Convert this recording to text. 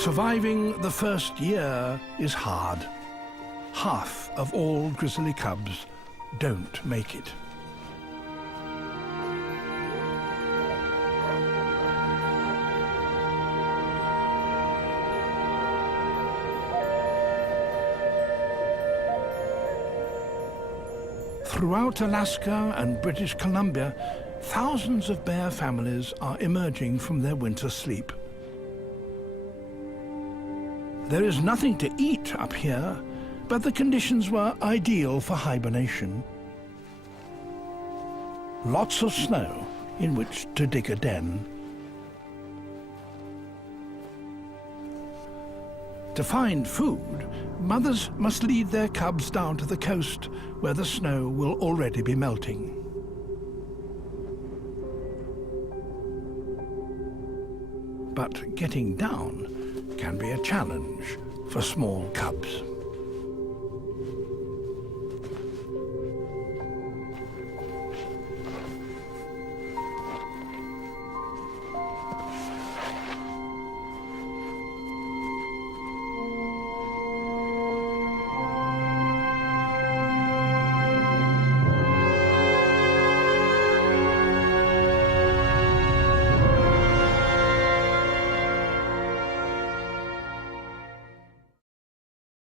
Surviving the first year is hard. Half of all grizzly cubs don't make it. Throughout Alaska and British Columbia, thousands of bear families are emerging from their winter sleep. There is nothing to eat up here, but the conditions were ideal for hibernation. Lots of snow in which to dig a den. To find food, mothers must lead their cubs down to the coast where the snow will already be melting. But getting down can be a challenge for small cubs.